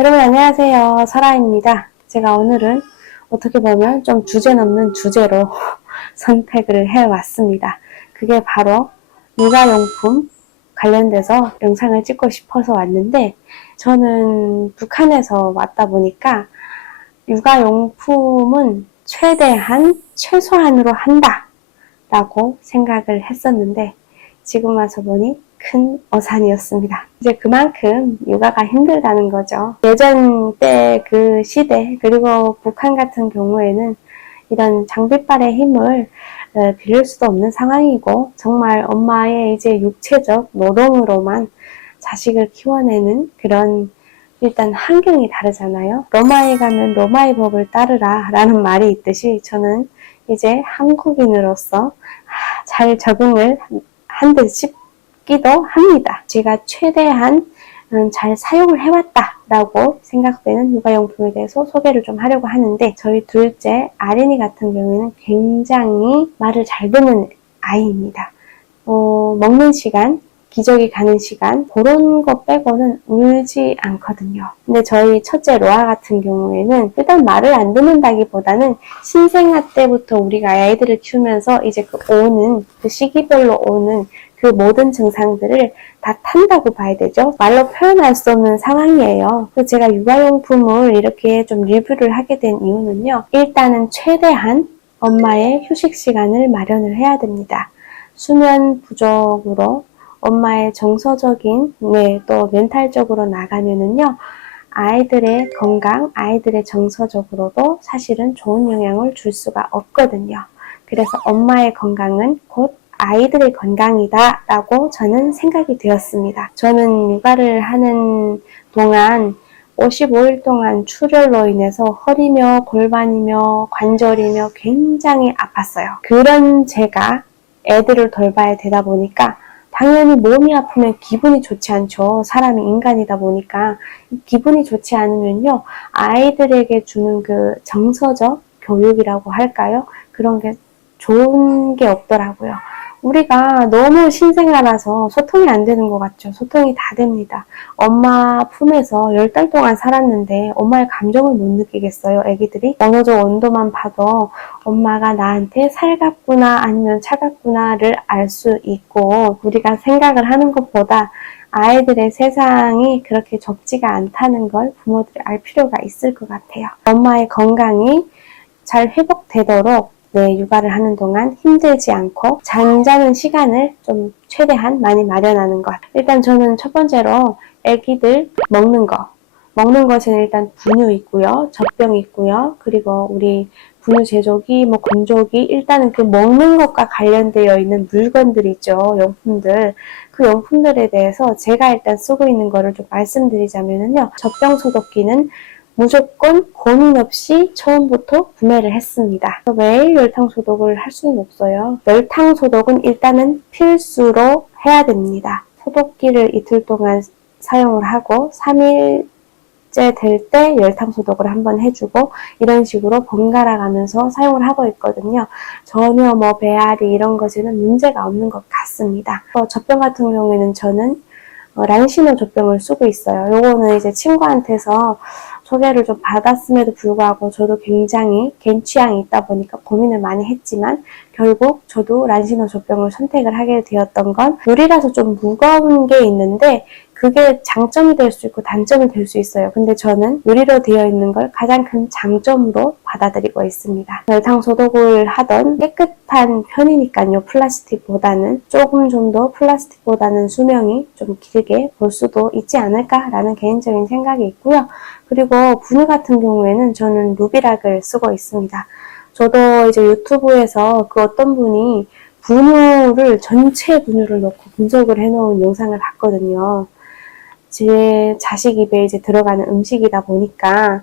여러분 안녕하세요. 설아입니다. 제가 오늘은 어떻게 보면 좀 주제 넘는 주제로 선택을 해왔습니다. 그게 바로 육아용품 관련돼서 영상을 찍고 싶어서 왔는데, 저는 북한에서 왔다 보니까 육아용품은 최소한으로 한다 라고 생각을 했었는데, 지금 와서 보니 큰 어산이었습니다. 이제 그만큼 육아가 힘들다는 거죠. 예전 때 그 시대, 그리고 북한 같은 경우에는 이런 장비빨의 힘을 빌릴 수도 없는 상황이고, 정말 엄마의 이제 육체적 노동으로만 자식을 키워내는 그런, 일단 환경이 다르잖아요. 로마에 가면 로마의 법을 따르라 라는 말이 있듯이, 저는 이제 한국인으로서 잘 적응을 한 듯 싶기도 합니다. 제가 최대한 잘 사용을 해왔다라고 생각되는 육아용품에 대해서 소개를 좀 하려고 하는데, 저희 둘째 아린이 같은 경우에는 굉장히 말을 잘 듣는 아이입니다. 먹는 시간, 기저귀 가는 시간, 그런 거 빼고는 울지 않거든요. 근데 저희 첫째 로아 같은 경우에는 일단 말을 안 듣는다기보다는 신생아 때부터 우리가 아이들을 키우면서 이제 그 시기별로 오는 그 모든 증상들을 다 탄다고 봐야 되죠. 말로 표현할 수 없는 상황이에요. 그래서 제가 육아용품을 이렇게 좀 리뷰를 하게 된 이유는요. 일단은 최대한 엄마의 휴식 시간을 마련을 해야 됩니다. 수면 부족으로 엄마의 정서적인, 또 멘탈적으로 나가면은요, 아이들의 건강, 아이들의 정서적으로도 사실은 좋은 영향을 줄 수가 없거든요. 그래서 엄마의 건강은 곧 아이들의 건강이다 라고 저는 생각이 되었습니다. 저는 육아를 하는 동안 55일 동안 출혈로 인해서 허리며 골반이며 관절이며 굉장히 아팠어요. 그런 제가 애들을 돌봐야 되다 보니까 당연히 몸이 아프면 기분이 좋지 않죠. 사람이 인간이다 보니까. 기분이 좋지 않으면요, 아이들에게 주는 그 정서적 교육이라고 할까요? 그런 게 좋은 게 없더라고요. 우리가 너무 신생아라서 소통이 안 되는 것 같죠. 소통이 다 됩니다. 엄마 품에서 10달 동안 살았는데 엄마의 감정을 못 느끼겠어요, 애기들이? 언어적 온도만 봐도 엄마가 나한테 살갑구나 아니면 차갑구나를 알 수 있고, 우리가 생각을 하는 것보다 아이들의 세상이 그렇게 좁지가 않다는 걸 부모들이 알 필요가 있을 것 같아요. 엄마의 건강이 잘 회복되도록 육아를 하는 동안 힘들지 않고 잠자는 시간을 좀 최대한 많이 마련하는 것. 일단 저는 첫 번째로 애기들 먹는 것에는 일단 분유 있고요, 젖병 있고요, 그리고 우리 분유 제조기, 건조기, 일단은 그 먹는 것과 관련되어 있는 물건들 있죠, 용품들. 그 용품들에 대해서 제가 일단 쓰고 있는 거를 좀 말씀드리자면요, 젖병 소독기는 무조건 고민 없이 처음부터 구매를 했습니다. 매일 열탕 소독을 할 수는 없어요. 열탕 소독은 일단은 필수로 해야 됩니다. 소독기를 이틀 동안 사용을 하고 3일째 될 때 열탕 소독을 한번 해주고, 이런 식으로 번갈아 가면서 사용을 하고 있거든요. 전혀 배앓이 이런 것에는 문제가 없는 것 같습니다. 젖병 같은 경우에는 저는 란시노 젖병을 쓰고 있어요. 요거는 이제 친구한테서 소개를 좀 받았음에도 불구하고 저도 굉장히 갠 취향이 있다 보니까 고민을 많이 했지만, 결국 저도 란시노 젖병을 선택을 하게 되었던 건, 물이라서 좀 무거운 게 있는데 그게 장점이 될 수 있고 단점이 될 수 있어요. 근데 저는 유리로 되어 있는 걸 가장 큰 장점으로 받아들이고 있습니다. 열탕 소독을 하던 깨끗한 편이니까요. 플라스틱보다는 조금 좀 더 플라스틱보다는 수명이 좀 길게 볼 수도 있지 않을까라는 개인적인 생각이 있고요. 그리고 분유 같은 경우에는 저는 루비락을 쓰고 있습니다. 저도 이제 유튜브에서 그 어떤 분이 전체 분유를 넣고 분석을 해놓은 영상을 봤거든요. 제 자식 입에 이제 들어가는 음식이다 보니까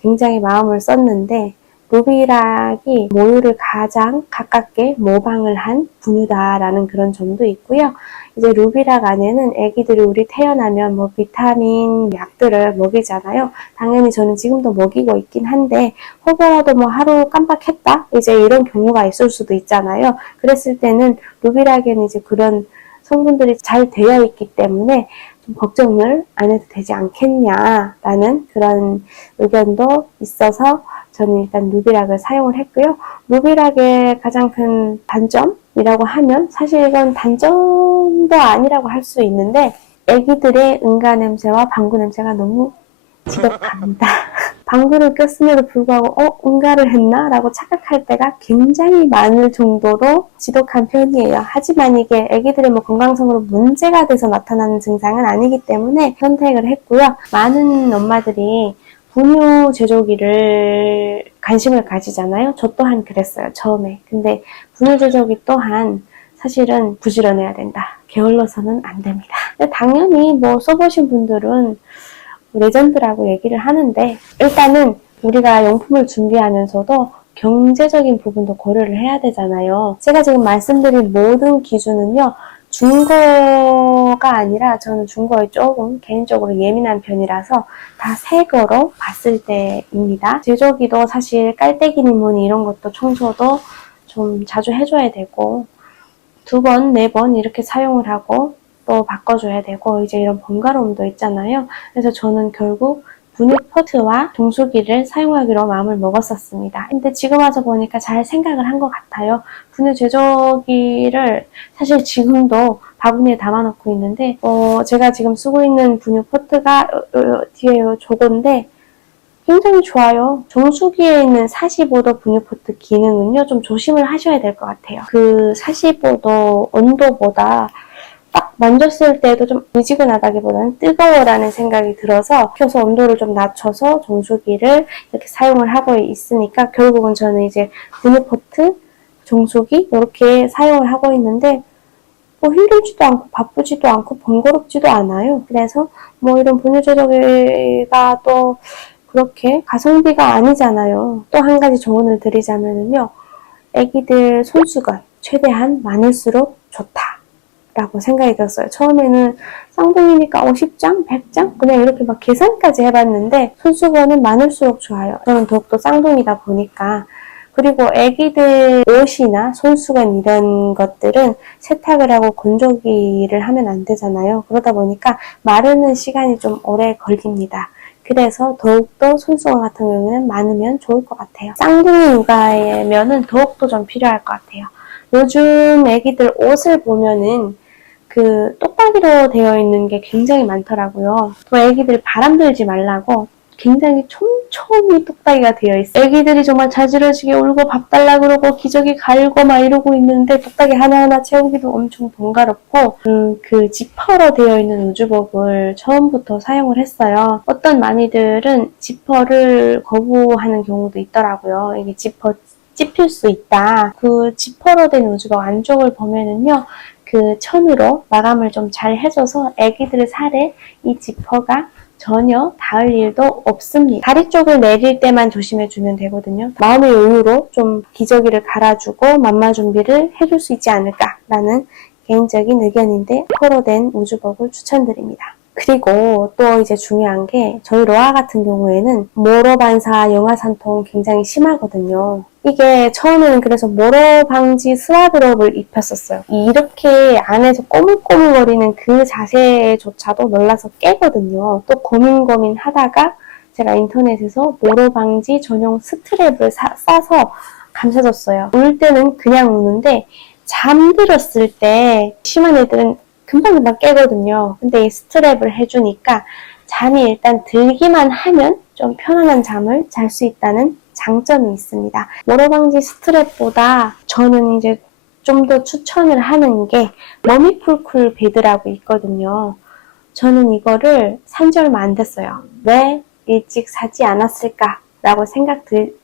굉장히 마음을 썼는데, 루비락이 모유를 가장 가깝게 모방을 한 분유다라는 그런 점도 있고요. 이제 루비락 안에는 애기들이 우리 태어나면 비타민 약들을 먹이잖아요. 당연히 저는 지금도 먹이고 있긴 한데, 혹여라도 하루 깜빡했다? 이제 이런 경우가 있을 수도 있잖아요. 그랬을 때는 루비락에는 이제 그런 성분들이 잘 되어 있기 때문에 좀 걱정을 안 해도 되지 않겠냐라는 그런 의견도 있어서 저는 일단 누비락을 사용을 했고요. 누비락의 가장 큰 단점이라고 하면 사실 이건 단점도 아니라고 할 수 있는데 애기들의 응가 냄새와 방구 냄새가 너무 지독합니다. 방구를 꼈음에도 불구하고 응가를 했나? 라고 착각할 때가 굉장히 많을 정도로 지독한 편이에요. 하지만 이게 애기들의 건강성으로 문제가 돼서 나타나는 증상은 아니기 때문에 선택을 했고요. 많은 엄마들이 분유 제조기를 관심을 가지잖아요. 저 또한 그랬어요, 처음에. 근데 분유 제조기 또한 사실은 부지런해야 된다. 게을러서는 안 됩니다. 근데 당연히 써보신 분들은 레전드라고 얘기를 하는데 일단은 우리가 용품을 준비하면서도 경제적인 부분도 고려를 해야 되잖아요. 제가 지금 말씀드린 모든 기준은요. 중고가 아니라 저는 중고에 조금 개인적으로 예민한 편이라서 다 새 거로 봤을 때입니다. 제조기도 사실 깔때기니 뭐니 이런 것도 청소도 좀 자주 해줘야 되고 2번, 4번 이렇게 사용을 하고 또 바꿔줘야 되고 이제 이런 번거로움도 있잖아요. 그래서 저는 결국 분유 포트와 정수기를 사용하기로 마음을 먹었었습니다. 근데 지금 와서 보니까 잘 생각을 한 것 같아요. 분유 제조기를 사실 지금도 바구니에 담아놓고 있는데 제가 지금 쓰고 있는 분유 포트가 뒤에 저건데 굉장히 좋아요. 정수기에 있는 45도 분유포트 기능은요, 좀 조심을 하셔야 될 것 같아요. 그 45도 온도보다 딱 만졌을 때도 좀 미지근하다기보다는 뜨거워라는 생각이 들어서 켜서 온도를 좀 낮춰서 정수기를 이렇게 사용을 하고 있으니까 결국은 저는 이제 분유포트, 정수기 이렇게 사용을 하고 있는데 힘들지도 않고 바쁘지도 않고 번거롭지도 않아요. 그래서 이런 분유 제조기가 또 그렇게 가성비가 아니잖아요. 또 한 가지 조언을 드리자면요. 애기들 손수건 최대한 많을수록 좋다라고 생각이 들었어요. 처음에는 쌍둥이니까 50장, 100장? 그냥 이렇게 계산까지 해봤는데 손수건은 많을수록 좋아요. 저는 더욱더 쌍둥이다 보니까. 그리고 애기들 옷이나 손수건 이런 것들은 세탁을 하고 건조기를 하면 안 되잖아요. 그러다 보니까 마르는 시간이 좀 오래 걸립니다. 그래서 더욱더 손수건 같은 경우에는 많으면 좋을 것 같아요. 쌍둥이 육아에면은 더욱더 좀 필요할 것 같아요. 요즘 애기들 옷을 보면은 똑딱이로 되어 있는 게 굉장히 많더라고요. 또 애기들 바람 들지 말라고 굉장히 촘촘히 똑딱이가 되어 있어요. 애기들이 정말 자지러지게 울고 밥 달라 그러고 기저귀 갈고 막 이러고 있는데 똑딱이 하나하나 채우기도 엄청 번거롭고 그 지퍼로 되어 있는 우주복을 처음부터 사용을 했어요. 어떤 많이들은 지퍼를 거부하는 경우도 있더라고요. 이게 지퍼 찝힐 수 있다. 그 지퍼로 된 우주복 안쪽을 보면은요. 그 천으로 마감을 좀 잘 해줘서 애기들 살에 이 지퍼가 전혀 닿을 일도 없습니다. 다리 쪽을 내릴 때만 조심해주면 되거든요. 마음의 여유로 좀 기저귀를 갈아주고 맘마 준비를 해줄 수 있지 않을까라는 개인적인 의견인데 포로 된 우주복을 추천드립니다. 그리고 또 이제 중요한 게 저희 로아 같은 경우에는 모로 반사 영하산통 굉장히 심하거든요. 이게 처음에는 그래서 모로 방지 스와드롭을 입혔었어요. 이렇게 안에서 꼬물꼬물거리는 그 자세조차도 놀라서 깨거든요. 또 고민 하다가 제가 인터넷에서 모로 방지 전용 스트랩을 싸서 감싸줬어요. 울 때는 그냥 우는데 잠들었을 때 심한 애들은 금방금방 깨거든요. 근데 이 스트랩을 해주니까 잠이 일단 들기만 하면 좀 편안한 잠을 잘 수 있다는 장점이 있습니다. 모로 방지 스트랩보다 저는 이제 좀 더 추천을 하는 게 머미쿨쿨 베드라고 있거든요. 저는 이거를 산 지 얼마 안 됐어요. 왜 일찍 사지 않았을까라고 생각들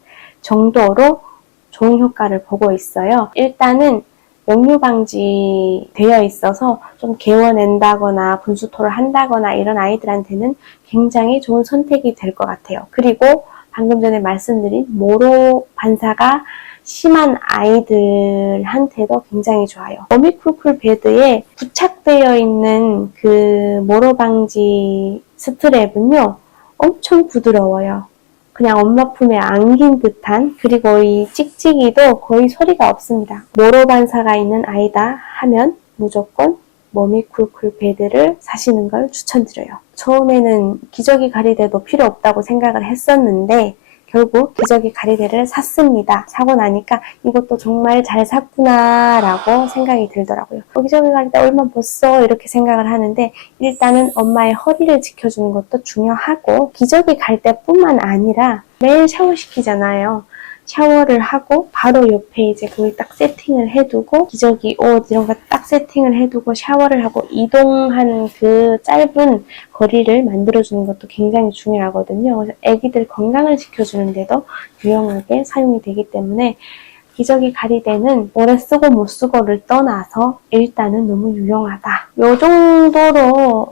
정도로 좋은 효과를 보고 있어요. 일단은 역류 방지 되어 있어서 좀 개워낸다거나 분수토를 한다거나 이런 아이들한테는 굉장히 좋은 선택이 될 것 같아요. 그리고 방금 전에 말씀드린 모로 반사가 심한 아이들한테도 굉장히 좋아요. 머미쿨쿨 베드에 부착되어 있는 그 모로 방지 스트랩은요 엄청 부드러워요. 그냥 엄마 품에 안긴 듯한, 그리고 이 찍찍이도 거의 소리가 없습니다. 모로 반사가 있는 아이다 하면 무조건 머미쿨쿨 베드를 사시는 걸 추천드려요. 처음에는 기저귀 가리대도 필요 없다고 생각을 했었는데 결국 기저귀 가리대를 샀습니다. 사고 나니까 이것도 정말 잘 샀구나 라고 생각이 들더라고요. 기저귀 가리대 얼마 못 써 이렇게 생각을 하는데 일단은 엄마의 허리를 지켜주는 것도 중요하고 기저귀 가리대뿐만 아니라 매일 샤워시키잖아요. 샤워를 하고 바로 옆에 이제 그걸 딱 세팅을 해두고 기저귀 옷 이런 거 딱 세팅을 해두고 샤워를 하고 이동하는 그 짧은 거리를 만들어주는 것도 굉장히 중요하거든요. 그래서 아기들 건강을 지켜주는데도 유용하게 사용이 되기 때문에 기저귀 가리대는 오래 쓰고 못 쓰고를 떠나서 일단은 너무 유용하다. 요 정도로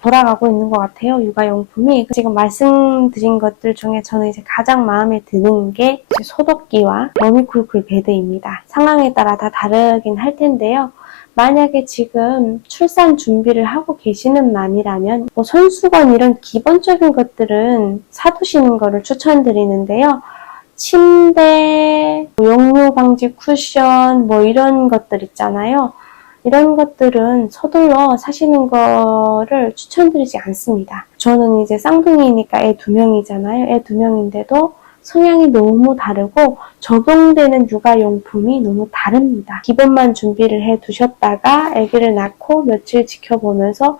돌아가고 있는 것 같아요. 육아용품이. 지금 말씀드린 것들 중에 저는 이제 가장 마음에 드는 게 소독기와 머미쿨쿨 베드입니다. 상황에 따라 다 다르긴 할 텐데요. 만약에 지금 출산 준비를 하고 계시는 맘이라면 손수건 이런 기본적인 것들은 사두시는 거를 추천드리는데요. 침대, 역류 방지 쿠션 이런 것들 있잖아요. 이런 것들은 서둘러 사시는 거를 추천드리지 않습니다. 저는 이제 쌍둥이니까 애 2명이잖아요. 애 2명인데도 성향이 너무 다르고 적용되는 육아용품이 너무 다릅니다. 기본만 준비를 해 두셨다가 아기를 낳고 며칠 지켜보면서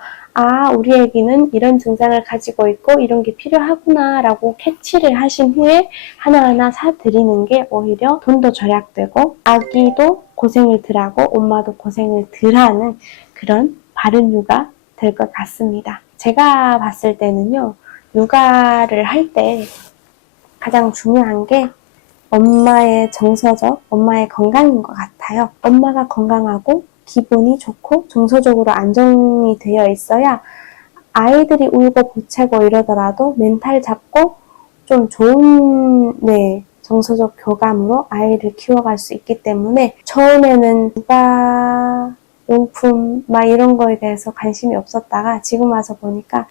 우리 아기는 이런 증상을 가지고 있고 이런 게 필요하구나 라고 캐치를 하신 후에 하나하나 사드리는 게 오히려 돈도 절약되고 아기도 고생을 덜하고 엄마도 고생을 덜하는 그런 바른 육아 될 것 같습니다. 제가 봤을 때는요. 육아를 할 때 가장 중요한 게 엄마의 정서적, 엄마의 건강인 것 같아요. 엄마가 건강하고 기분이 좋고 정서적으로 안정이 되어 있어야 아이들이 울고 보채고 이러더라도 멘탈 잡고 좀 좋은 정서적 교감으로 아이를 키워갈 수 있기 때문에 처음에는 육아용품 이런 거에 대해서 관심이 없었다가 지금 와서 보니까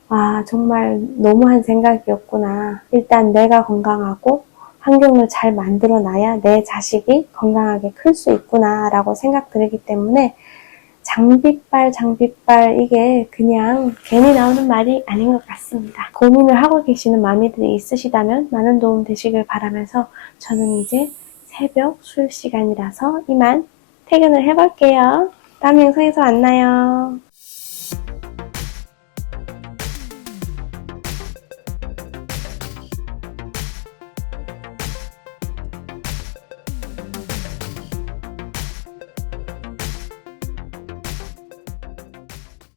정말 너무한 생각이었구나. 일단 내가 건강하고 환경을 잘 만들어놔야 내 자식이 건강하게 클 수 있구나 라고 생각들기 때문에 장비빨 이게 그냥 괜히 나오는 말이 아닌 것 같습니다. 고민을 하고 계시는 마미들이 있으시다면 많은 도움 되시길 바라면서 저는 이제 새벽 수유 시간이라서 이만 퇴근을 해볼게요. 다음 영상에서 만나요.